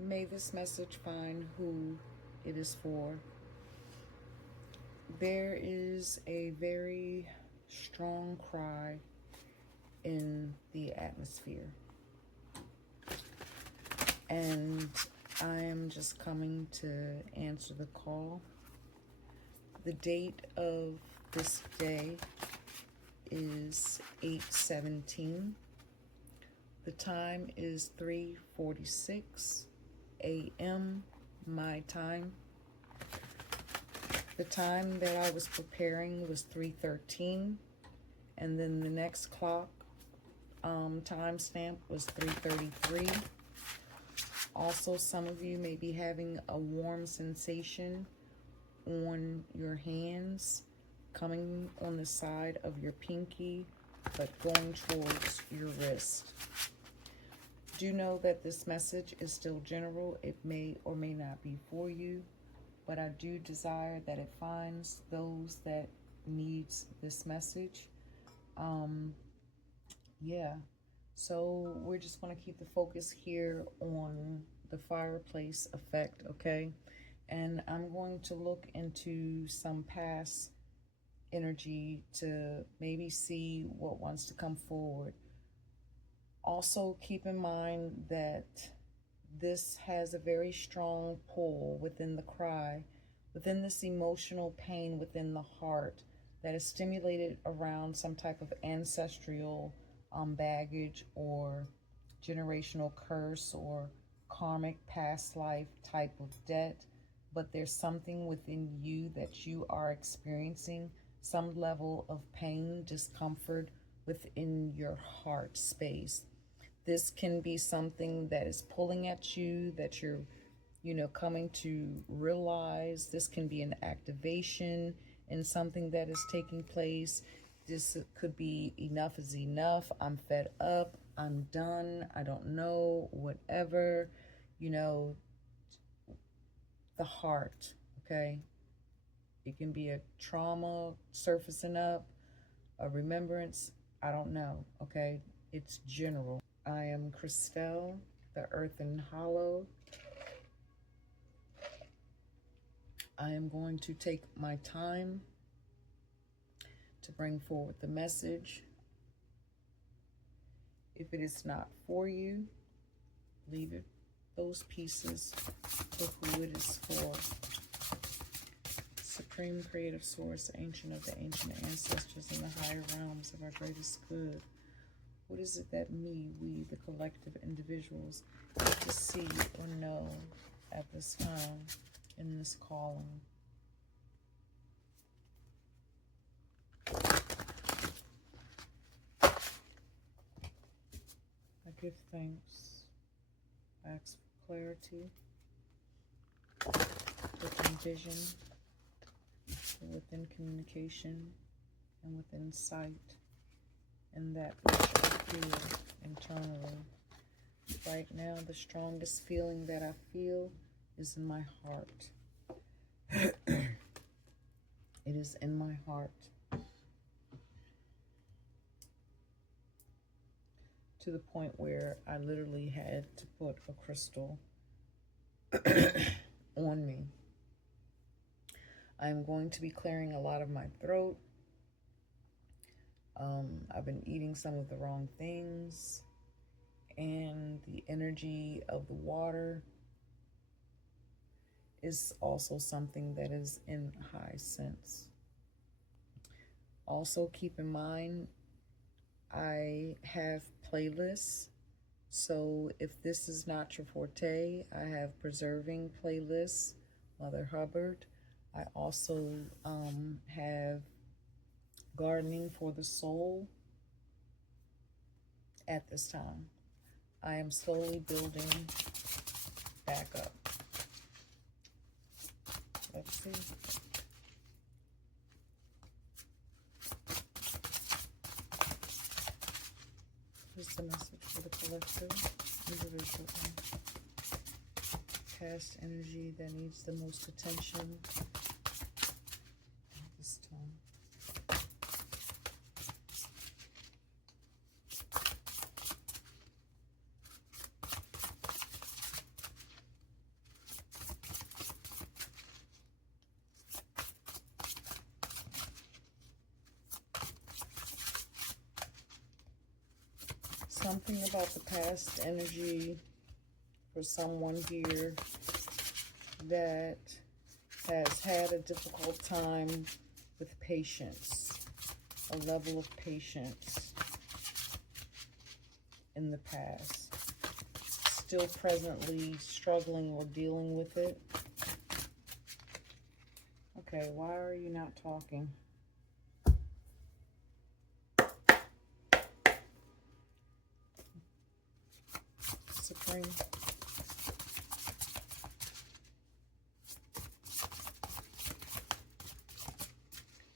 May this message find who it is for. There is a very strong cry in the atmosphere. And I am just coming to answer the call. The date of this day is 8/17. The time is 3:46 a.m. my time. The time that I was preparing was 3:13, and then the next clock time stamp was 3:33. Also, some of you may be having a warm sensation on your hands, coming on the side of your pinky, but going towards your wrist. Do know that this message is still general. It may or may not be for you, but I do desire that it finds those that needs this message. Yeah. So we're just going to keep the focus here on the fireplace effect, okay? And I'm going to look into some past energy to maybe see what wants to come forward. Also, keep in mind that this has a very strong pull within the cry, within this emotional pain within the heart that is stimulated around some type of ancestral baggage or generational curse or karmic past life type of debt. But there's something within you that you are experiencing, some level of pain, discomfort within your heart space. This can be something that is pulling at you, that you're, coming to realize. This can be an activation in something that is taking place. This could be enough is enough. I'm fed up. I'm done. I don't know, whatever, the heart, okay? It can be a trauma surfacing up, a remembrance. I don't know, okay? It's general. I am Christel, the Earthened Hollow. I am going to take my time to bring forward the message. If it is not for you, leave it, those pieces for who it is for. Supreme Creative Source, Ancient of the Ancient Ancestors, in the higher realms of our greatest good. What is it that we, the collective individuals, need to see or know at this time in this calling? I give thanks. I ask for clarity, within vision, within communication, and within sight, and that which I feel internally. Right now, the strongest feeling that I feel is in my heart. It is in my heart. To the point where I literally had to put a crystal on me. I'm going to be clearing a lot of my throat. I've been eating some of the wrong things, and the energy of the water is also something that is in high sense. Also, keep in mind, I have playlists. So if this is not your forte, I have preserving playlists, Mother Hubbard. I also have gardening for the soul at this time. I am slowly building back up. Let's see. Here's the message for the collective, individual. Past energy that needs the most attention at this time. something about the past energy for someone here that has had a difficult time with patience, a level of patience in the past, still presently struggling or dealing with it. Okay, why are you not talking? Supreme.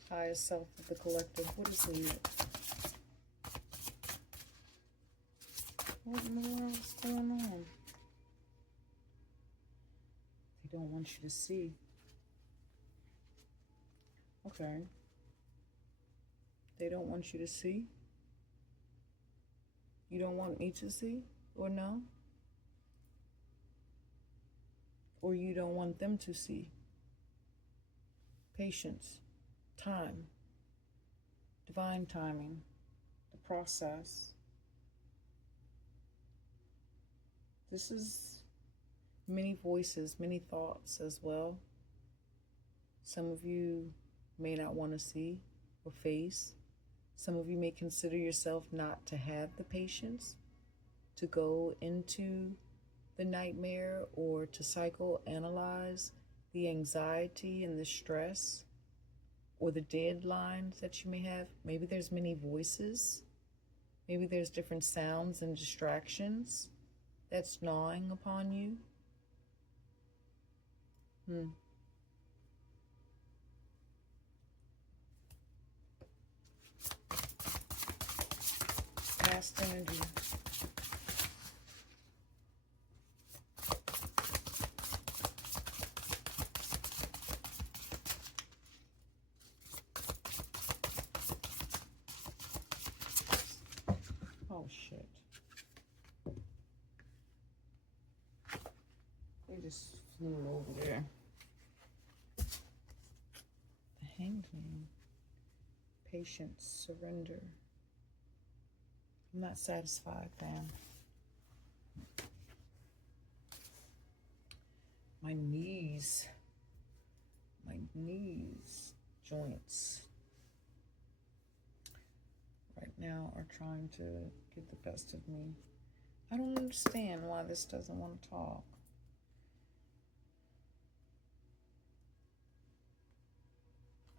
Highest self of the collective. What is needed? What in the world is going on? They don't want you to see. Okay. They don't want you to see? You don't want me to see? Or no? Or you don't want them to see? Patience, time, divine timing, the process. This is many voices, many thoughts as well. Some of you may not want to see or face. Some of you may consider yourself not to have the patience to go into the nightmare or to psychoanalyze the anxiety and the stress or the deadlines that you may have. Maybe there's many voices. Maybe there's different sounds and distractions that's gnawing upon you. Past energy. Oh shit. They just flew over there. The Hanged Man. Patience, surrender. I'm not satisfied, fam. My knees, joints, right now are trying to get the best of me. I don't understand why this doesn't want to talk.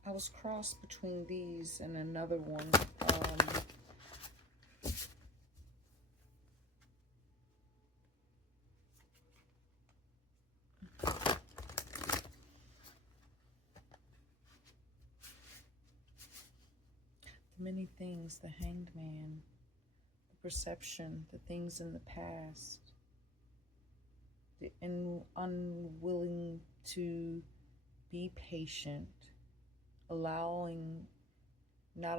I was crossed between these and another one. The many things, the Hanged Man, the perception, the things in the past, the unwilling to be patient, not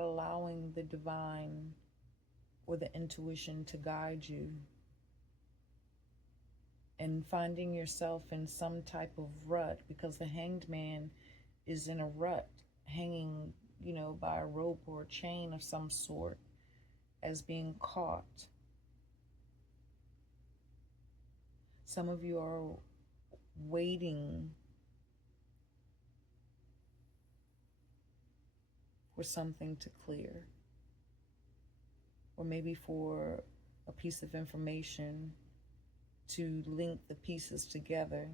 allowing the divine or the intuition to guide you, and finding yourself in some type of rut, because the Hanged Man is in a rut, hanging, by a rope or a chain of some sort, as being caught. Some of you are waiting for something to clear, or maybe for a piece of information to link the pieces together.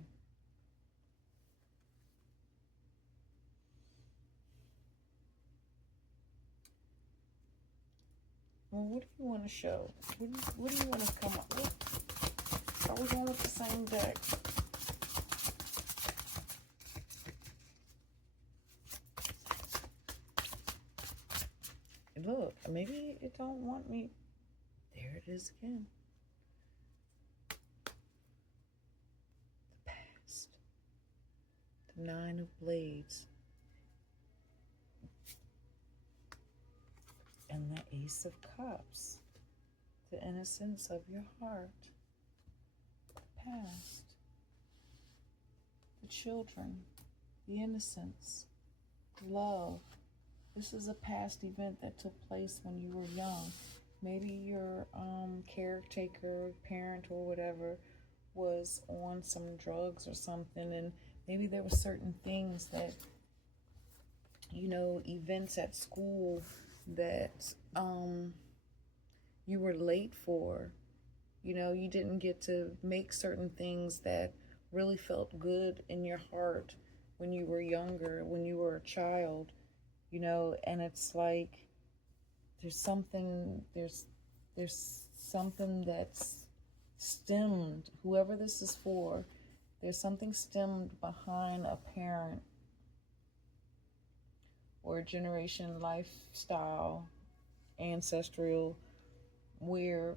Well, what do you want to show? What do you want to come up with? Are we going with the same deck? Look, maybe it don't want me. There it is again. The past. The Nine of Blades. And the Ace of Cups. The innocence of your heart. The past. The children. The innocence. Love. This is a past event that took place when you were young. maybe your caretaker, parent, or whatever was on some drugs or something, and maybe there were certain things that, you know, events at school that you were late for. You know, you didn't get to make certain things that really felt good in your heart when you were younger, when you were a child, you know, and it's like there's something that's stemmed, whoever this is for, there's something stemmed behind a parent or a generation lifestyle, ancestral, where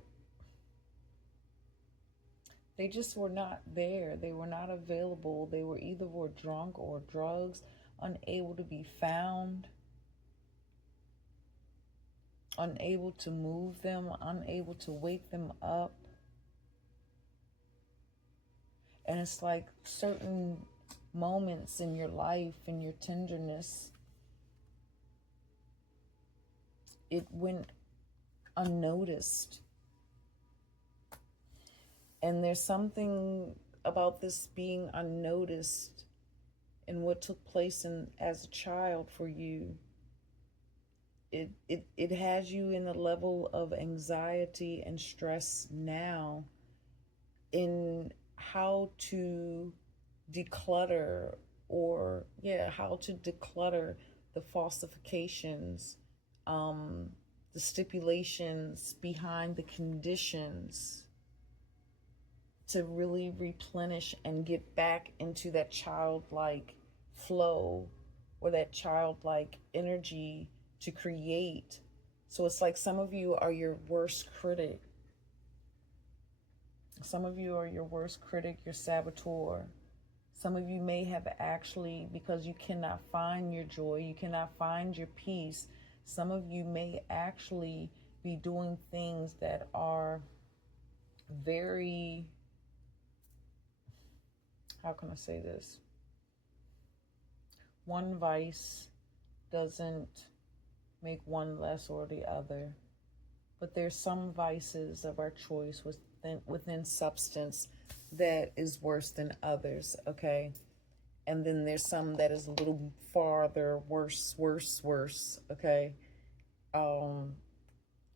they just were not there. They were not available. They were either were drunk or drugs, unable to be found, unable to move them, unable to wake them up. And it's like certain moments in your life, in your tenderness, it went unnoticed. And there's something about this being unnoticed and what took place as a child for you. It has you in a level of anxiety and stress now in how to declutter, or how to declutter the falsifications, the stipulations behind the conditions, to really replenish and get back into that childlike flow or that childlike energy to create. So it's like some of you are your worst critic. Some of you are your worst critic, your saboteur. Some of you may have actually, because you cannot find your joy, you cannot find your peace, some of you may actually be doing things that are very, how can I say this? One vice doesn't make one less or the other, but there's some vices of our choice within substance that is worse than others, okay? And then there's some that is a little farther worse, okay?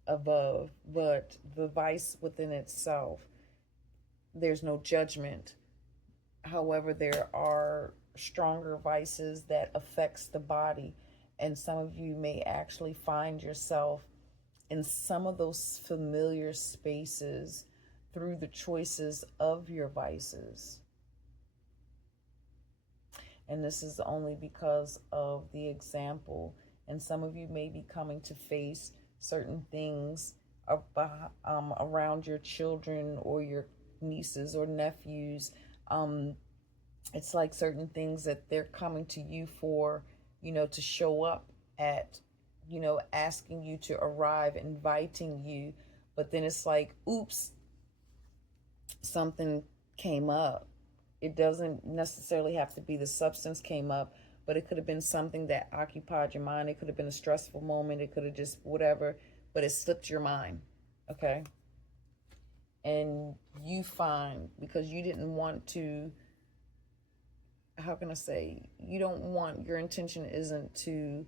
Above, but the vice within itself, there's no judgment. However, there are stronger vices that affects the body, and some of you may actually find yourself in some of those familiar spaces through the choices of your vices. And this is only because of the example. And some of you may be coming to face certain things around your children or your nieces or nephews. It's like certain things that they're coming to you for, you know, to show up at, you know, asking you to arrive, inviting you. But then it's like, oops, something came up. It doesn't necessarily have to be the substance came up, but it could have been something that occupied your mind. It could have been a stressful moment. It could have just whatever, but it slipped your mind, okay? And you find, because you didn't want to, how can I say, you don't want, your intention isn't to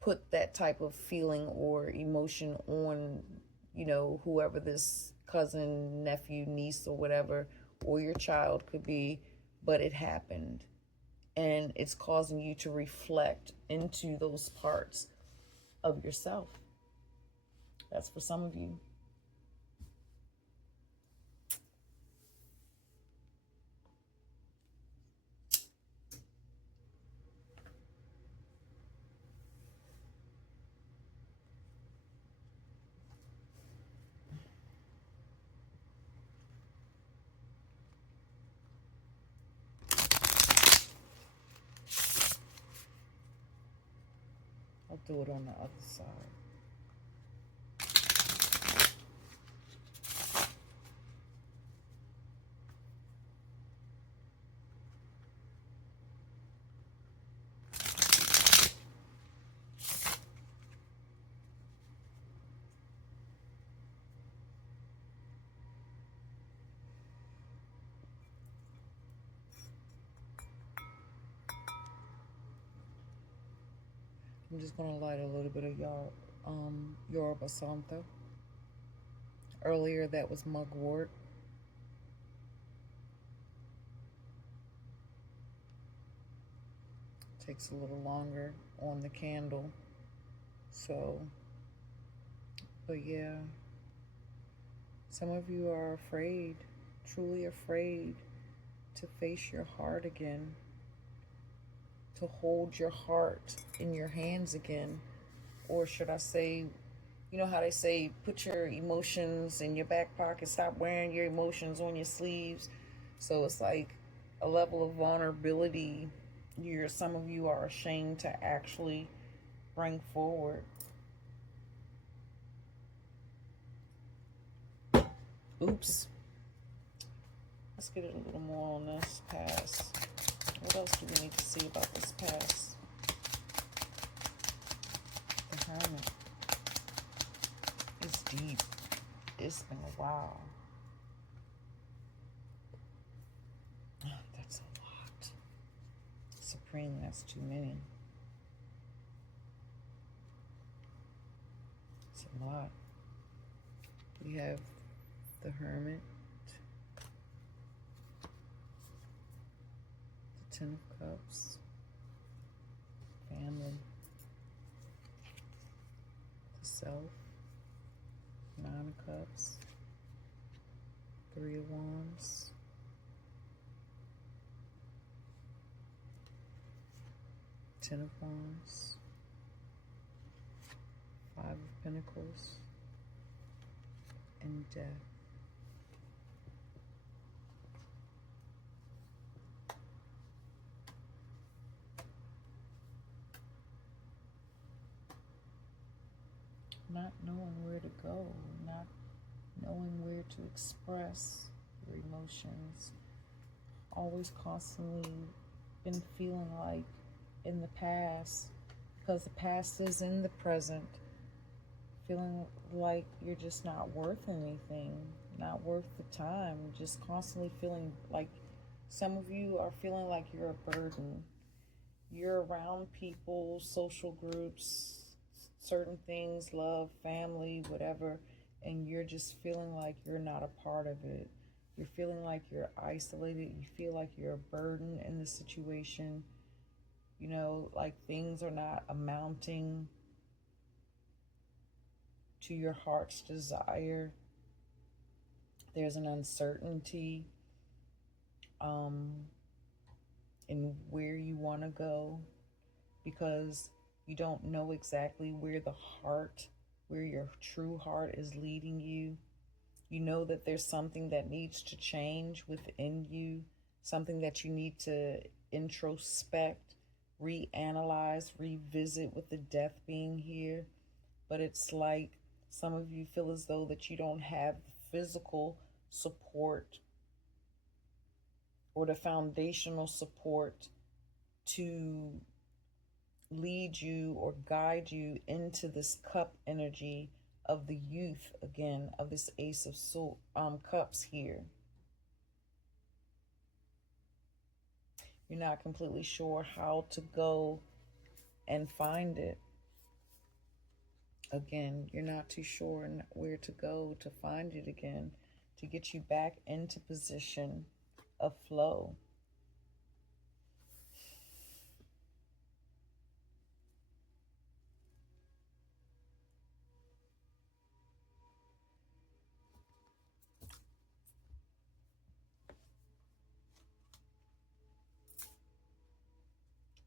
put that type of feeling or emotion on, you know, whoever this cousin, nephew, niece, or whatever, or your child could be, but it happened. And it's causing you to reflect into those parts of yourself. That's for some of you. I'll do it on the other side. I'm just going to light a little bit of Yoruba Santa. Earlier, that was mugwort. Takes a little longer on the candle. So, but yeah, some of you are afraid, truly afraid to face your heart again, to hold your heart in your hands again. Or should I say, you know how they say, put your emotions in your back pocket, stop wearing your emotions on your sleeves. So it's like a level of vulnerability some of you are ashamed to actually bring forward. Oops. Let's get a little more on this pass. What else do we need to see about this pass? The Hermit. It's deep. It's been a while. That's a lot. Supreme, that's too many. It's a lot. We have the Hermit, the Ten of Cups, family, the Self, Nine of Cups, Three of Wands, Ten of Wands, Five of Pentacles, and Death. Not knowing where to go, not knowing where to express your emotions. Always constantly been feeling like in the past, because the past is in the present, feeling like you're just not worth anything, not worth the time, just constantly feeling like some of you are feeling like you're a burden. You're around people, social groups, certain things, love, family, whatever, and you're just feeling like you're not a part of it. You're feeling like you're isolated. You feel like you're a burden in the situation. You know, like things are not amounting to your heart's desire. There's an uncertainty in where you want to go, because you don't know exactly where your true heart is leading you. You know that there's something that needs to change within you, something that you need to introspect, reanalyze, revisit with the death being here. But it's like some of you feel as though that you don't have the physical support or the foundational support to lead you or guide you into this cup energy of the youth again, of this Ace of Cups here. You're not completely sure how to go and find it. Again, you're not too sure where to go to find it again, to get you back into position of flow.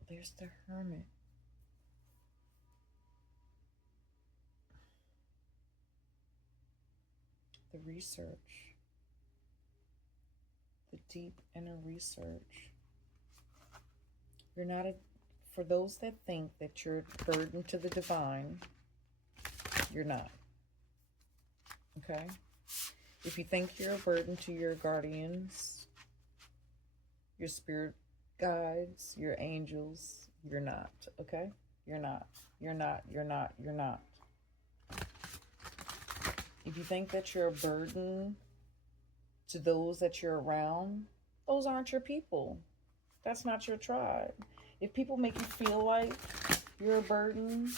There's the Hermit. The research. The deep inner research. You're not for those that think that you're a burden to the divine, you're not. Okay? If you think you're a burden to your guardians, your spirit guides, your angels, you're not. Okay? You're not. You're not. You're not. You're not. If you think that you're a burden to those that you're around, those aren't your people. That's not your tribe. If people make you feel like you're a burden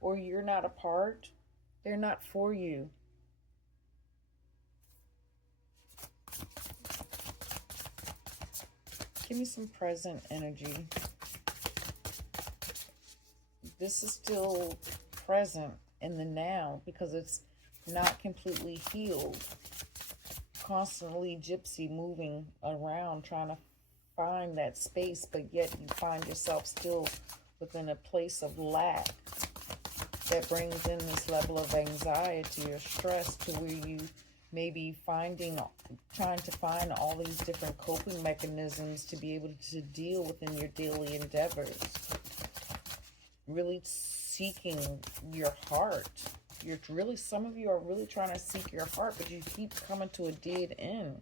or you're not a part. They're not for you. Give me some present energy. This is still present in the now because it's not completely healed. Constantly gypsy moving around trying to find that space, but yet you find yourself still within a place of lack that brings in this level of anxiety or stress to where you may be trying to find all these different coping mechanisms to be able to deal within your daily endeavors. Really seeking your heart. Some of you are really trying to seek your heart, but you keep coming to a dead end.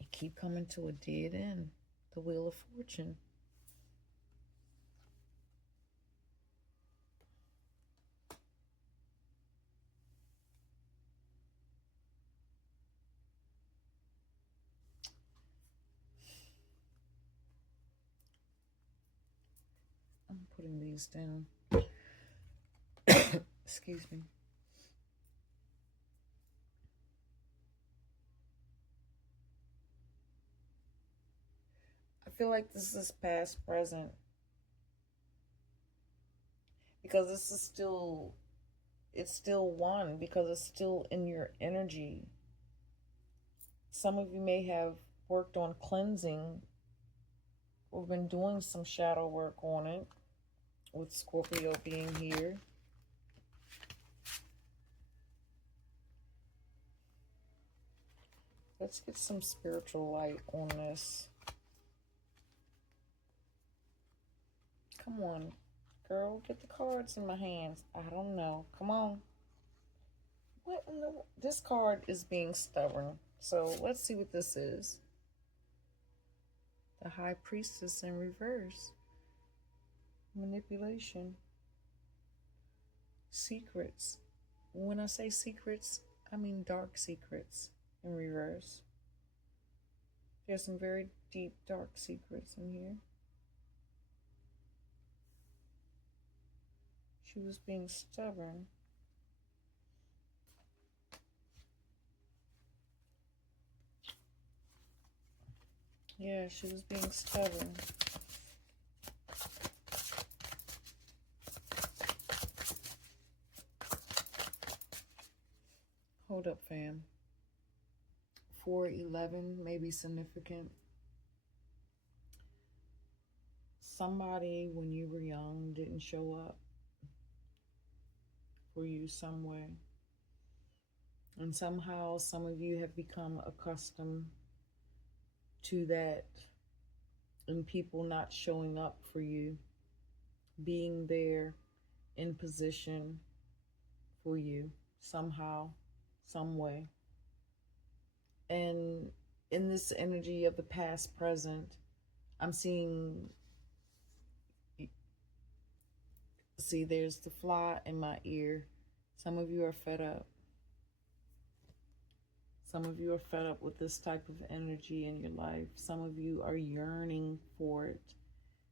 You keep coming to a dead end. The Wheel of Fortune. I'm putting these down. Excuse me. I feel like this is past, present. Because this is still, it's still one, because it's still in your energy. Some of you may have worked on cleansing or been doing some shadow work on it, with Scorpio being here. Let's get some spiritual light on this. Come on, girl, get the cards in my hands. I don't know. Come on. What in the... This card is being stubborn. So let's see what this is. The High Priestess in reverse. Manipulation. Secrets. When I say secrets, I mean dark secrets in reverse. There's some very deep, dark secrets in here. She was being stubborn. Yeah, she was being stubborn. Hold up, fam. 411 may be significant. Somebody, when you were young, didn't show up for you some way. And somehow some of you have become accustomed to that, and people not showing up for you, being there in position for you somehow, some way. And in this energy of the past, present, I'm seeing, see, there's the fly in my ear. Some of you are fed up. Some of you are fed up with this type of energy in your life. Some of you are yearning for it.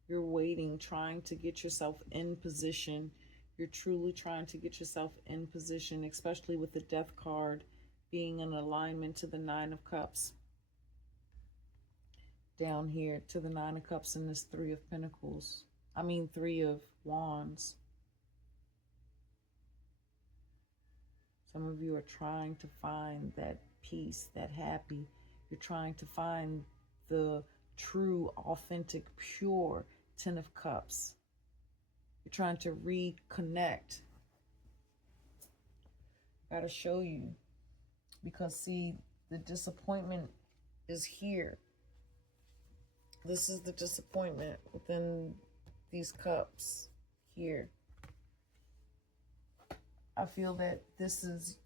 You're waiting, trying to get yourself in position. You're truly trying to get yourself in position, especially with the Death card being in alignment to the Nine of Cups. Down here to the Nine of Cups and this Three of Pentacles. I mean, Three of Wands. Some of you are trying to find that peace, that happy. You're trying to find the true, authentic, pure Ten of Cups. You're trying to reconnect. Got to show you. Because, see, the disappointment is here. This is the disappointment within these cups here. I feel that this is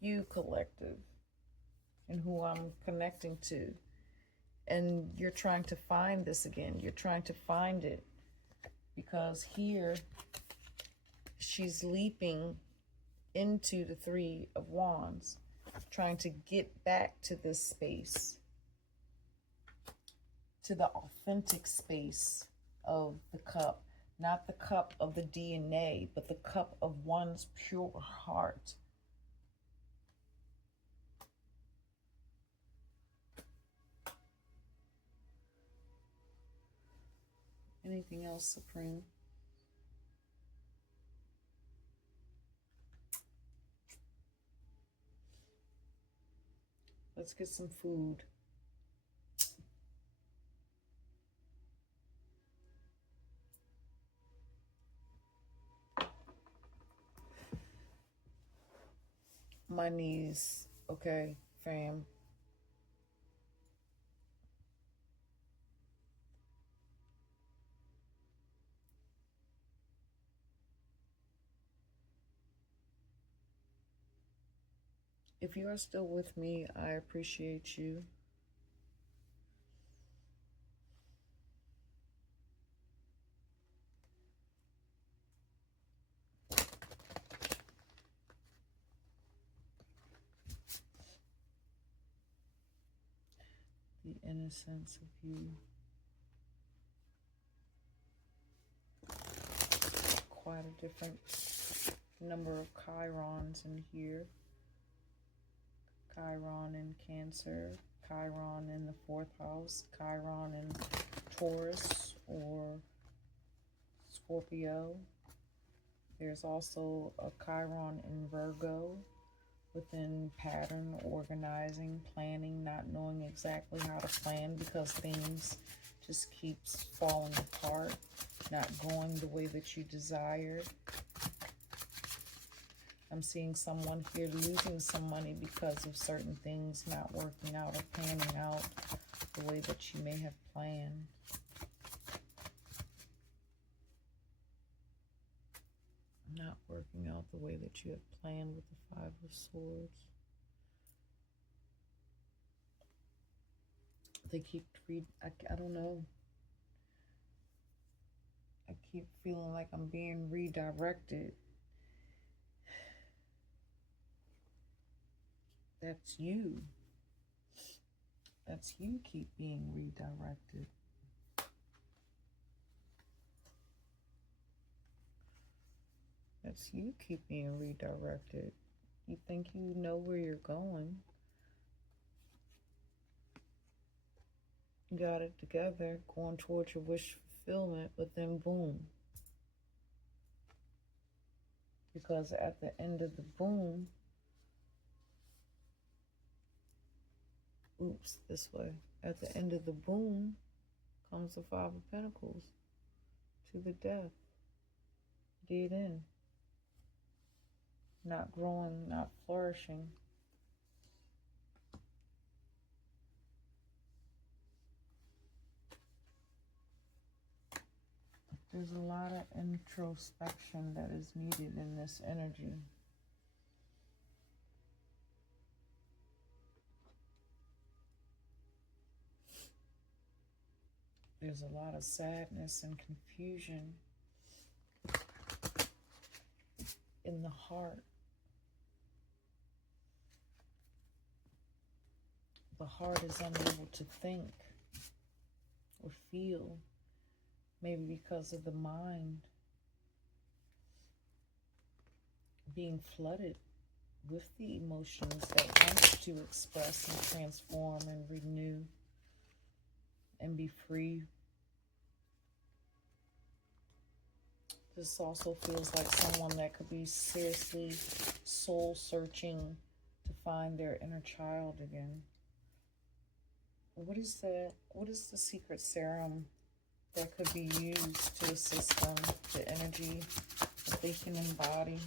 you, collective, and who I'm connecting to. And you're trying to find this again. You're trying to find it. Because here, she's leaping into the Three of Wands, trying to get back to this space, to the authentic space of the cup. Not the cup of the DNA, but the cup of one's pure heart. Anything else, Supreme? Let's get some food. My knees, okay, fam. If you are still with me, I appreciate you. The innocence of you. Quite a different number of Chirons in here. Chiron in Cancer, Chiron in the 4th house, Chiron in Taurus or Scorpio. There's also a Chiron in Virgo, within pattern, organizing, planning, not knowing exactly how to plan because things just keeps falling apart, not going the way that you desired. I'm seeing someone here losing some money because of certain things not working out or panning out the way that you may have planned. Not working out the way that you have planned with the 5 of Swords. They keep I don't know. I keep feeling like I'm being redirected. That's you. That's you keep being redirected. That's you keep being redirected. You think you know where you're going. You got it together, going towards your wish fulfillment, but then boom. Because at the end of the boom, oops, this way. At the end of the boom comes the 5 of Pentacles to the death. Dead end. Not growing, not flourishing. There's a lot of introspection that is needed in this energy. There's a lot of sadness and confusion in the heart. The heart is unable to think or feel, maybe because of the mind being flooded with the emotions that wants to express and transform and renew and be free. This also feels like someone that could be seriously soul searching to find their inner child again. What is that? What is the secret serum that could be used to assist them, the energy that they can embody?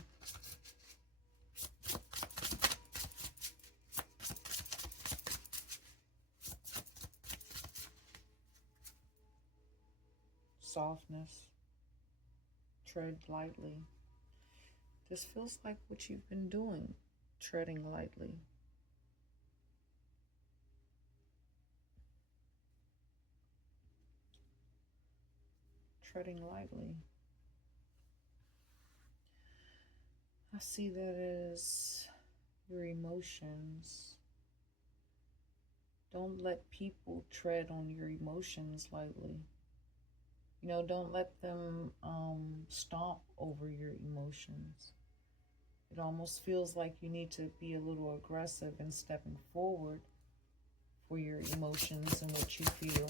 Softness. Tread lightly. This feels like what you've been doing, treading lightly. Treading lightly. I see that as your emotions. Don't let people tread on your emotions lightly. You know, don't let them stomp over your emotions. It almost feels like you need to be a little aggressive in stepping forward for your emotions and what you feel.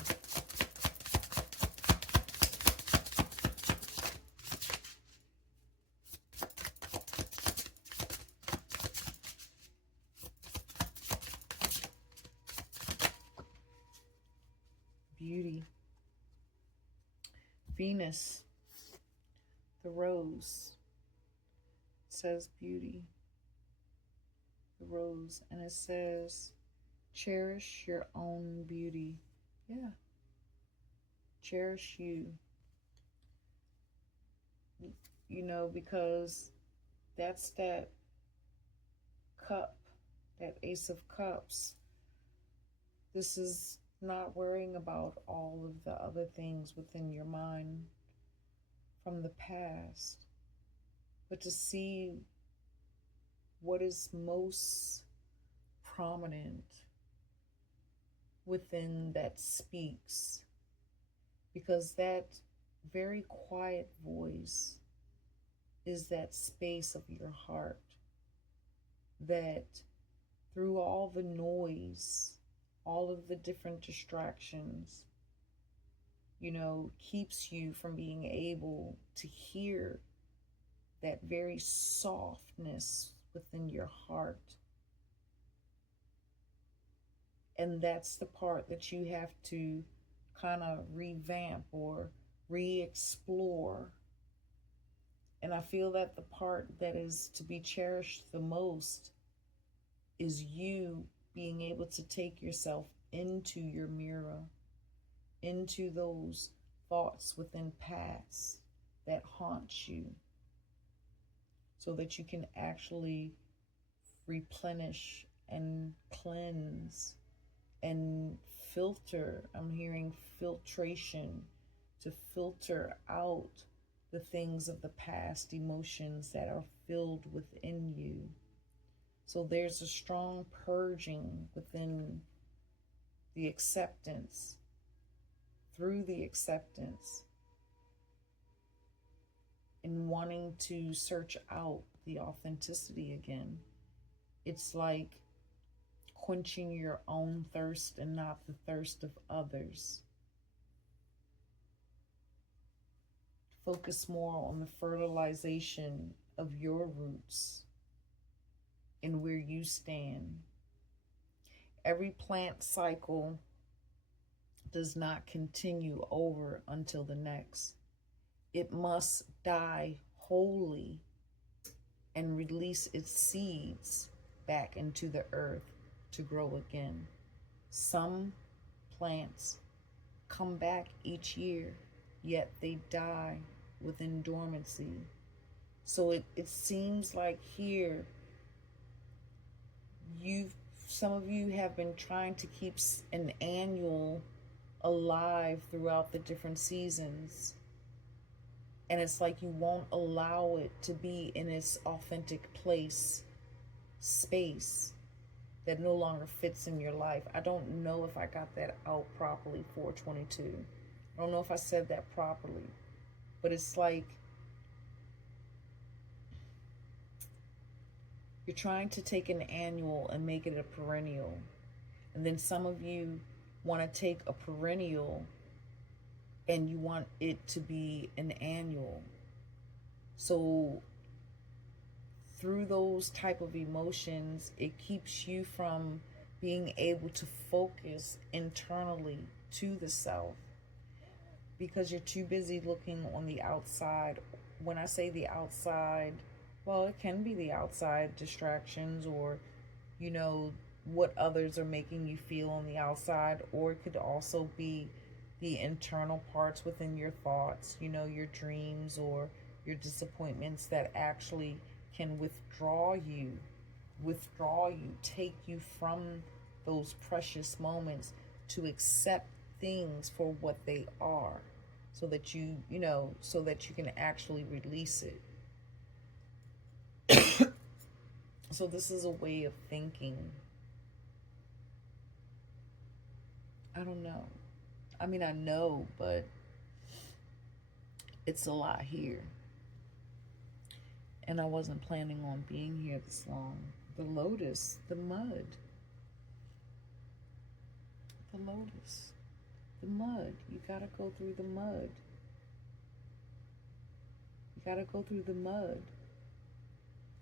Beauty. Venus, the rose, says beauty. The rose, and it says cherish your own beauty. Yeah. Cherish you. You know, because that's that cup, that Ace of Cups. This is not worrying about all of the other things within your mind from the past, but to see what is most prominent within that speaks, because that very quiet voice is that space of your heart that, through all the noise, all of the different distractions, you know, keeps you from being able to hear that very softness within your heart. And that's the part that you have to kind of revamp or re-explore. And I feel that the part that is to be cherished the most is you being able to take yourself into your mirror, into those thoughts within past that haunt you, so that you can actually replenish and cleanse and filter. I'm hearing filtration, to filter out the things of the past, emotions that are filled within you. So there's a strong purging within the acceptance, through the acceptance, in wanting to search out the authenticity again. It's like quenching your own thirst and not the thirst of others. Focus more on the fertilization of your roots and where you stand. Every plant cycle does not continue over until the next. It must die wholly and release its seeds back into the earth to grow again. Some plants come back each year, yet they die within dormancy. So it seems like here some of you have been trying to keep an annual alive throughout the different seasons, and it's like you won't allow it to be in its authentic space that no longer fits in your life. I don't know if I got that out properly, 422. I don't know if I said that properly, but it's like you're trying to take an annual and make it a perennial. And then some of you want to take a perennial and you want it to be an annual. So through those type of emotions, it keeps you from being able to focus internally to the self, because you're too busy looking on the outside. When I say the outside, well, it can be the outside distractions, or, you know, what others are making you feel on the outside, or it could also be the internal parts within your thoughts, you know, your dreams or your disappointments that actually can withdraw you, take you from those precious moments to accept things for what they are, so that so that you can actually release it. So this is a way of thinking. I don't know. I mean, I know, but It's a lot here. And I wasn't planning on being here this long. The lotus, the mud. The lotus, the mud. You gotta go through the mud. You gotta go through the mud.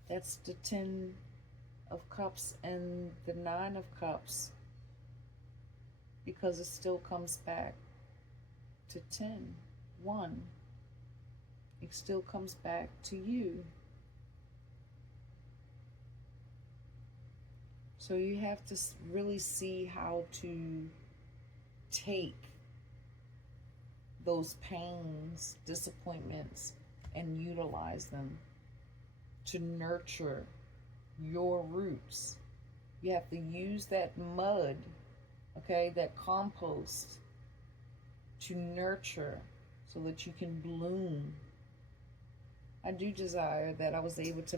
That's the 10 of cups and the 9 of cups, because it still comes back to 10, 1. It still comes back to you. So you have to really see how to take those pains, disappointments, and utilize them to nurture your roots. You have to use that mud, okay, that compost, to nurture so that you can bloom. I do desire that I was able to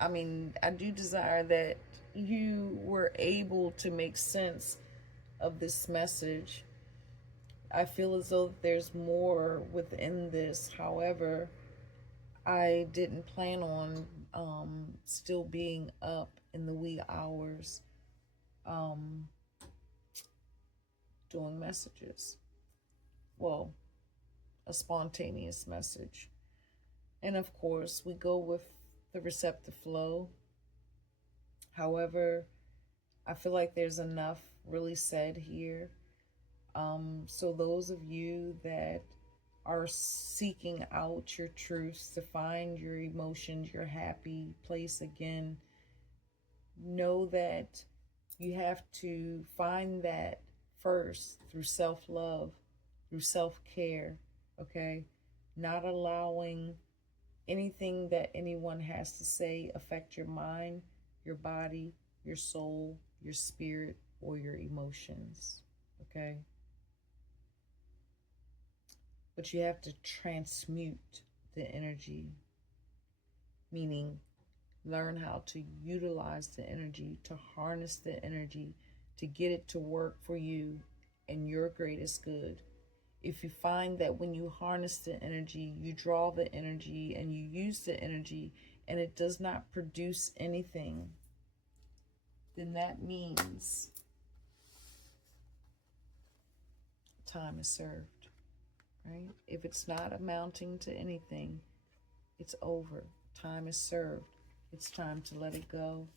I do desire that you were able to make sense of this message. I feel as though there's more within this. However, I didn't plan on still being up in the wee hours doing messages. Well, a spontaneous message. And of course, we go with the receptive flow. However, I feel like there's enough really said here. So those of you that are seeking out your truths to find your emotions, your happy place again, know that you have to find that first through self-love, through self-care, okay? Not allowing anything that anyone has to say affect your mind, your body, your soul, your spirit, or your emotions, okay? But you have to transmute the energy, meaning learn how to utilize the energy, to harness the energy, to get it to work for you and your greatest good. If you find that when you harness the energy, you draw the energy and you use the energy and it does not produce anything, then that means time is served, right? If it's not amounting to anything, it's over. Time is served. It's time to let it go,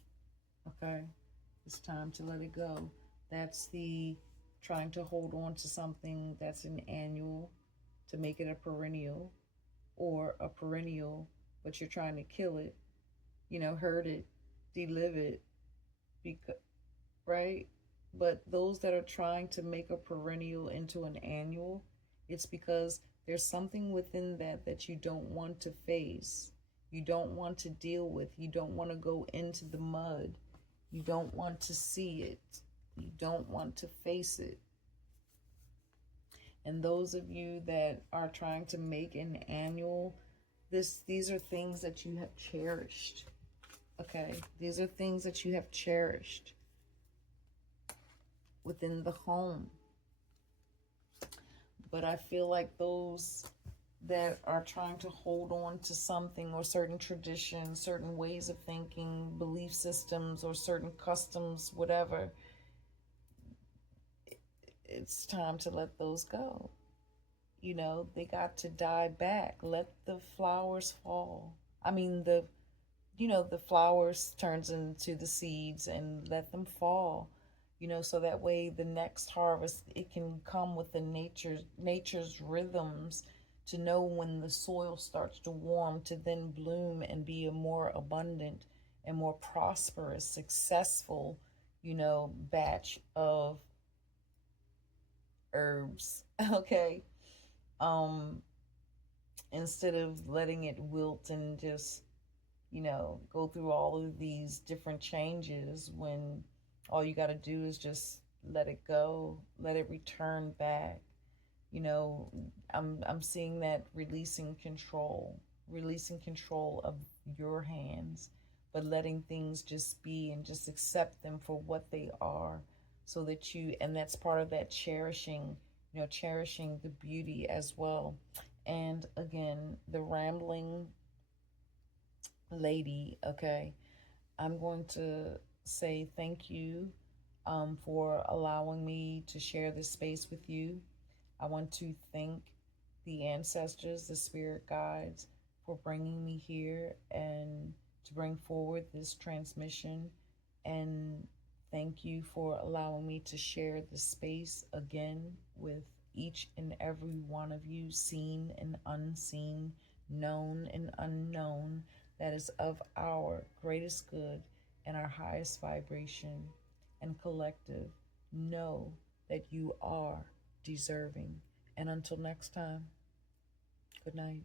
okay? It's time to let it go. That's the trying to hold on to something that's an annual to make it a perennial, or a perennial, but you're trying to kill it, hurt it, delive it, because, right? But those that are trying to make a perennial into an annual, it's because there's something within that you don't want to face. You don't want to deal with. You don't want to go into the mud. You don't want to see it. You don't want to face it. And those of you that are trying to make an annual, these are things that you have cherished. Okay? These are things that you have cherished within the home. But I feel like those that are trying to hold on to something, or certain traditions, certain ways of thinking, belief systems, or certain customs, whatever, it's time to let those go. They got to die back. Let the flowers fall. The flowers turns into the seeds, and let them fall. So that way the next harvest, it can come with the nature's rhythms, to know when the soil starts to warm, to then bloom and be a more abundant and more prosperous, successful, batch of herbs, okay? Instead of letting it wilt and just, go through all of these different changes, when all you got to do is just let it go, let it return back. I'm seeing that releasing control of your hands, but letting things just be and just accept them for what they are, so that and that's part of that cherishing, cherishing the beauty as well. And again, the rambling lady, okay, I'm going to say thank you for allowing me to share this space with you. I want to thank the ancestors, the spirit guides, for bringing me here and to bring forward this transmission. And thank you for allowing me to share the space again with each and every one of you, seen and unseen, known and unknown, that is of our greatest good and our highest vibration and collective. Know that you are deserving. And until next time, good night.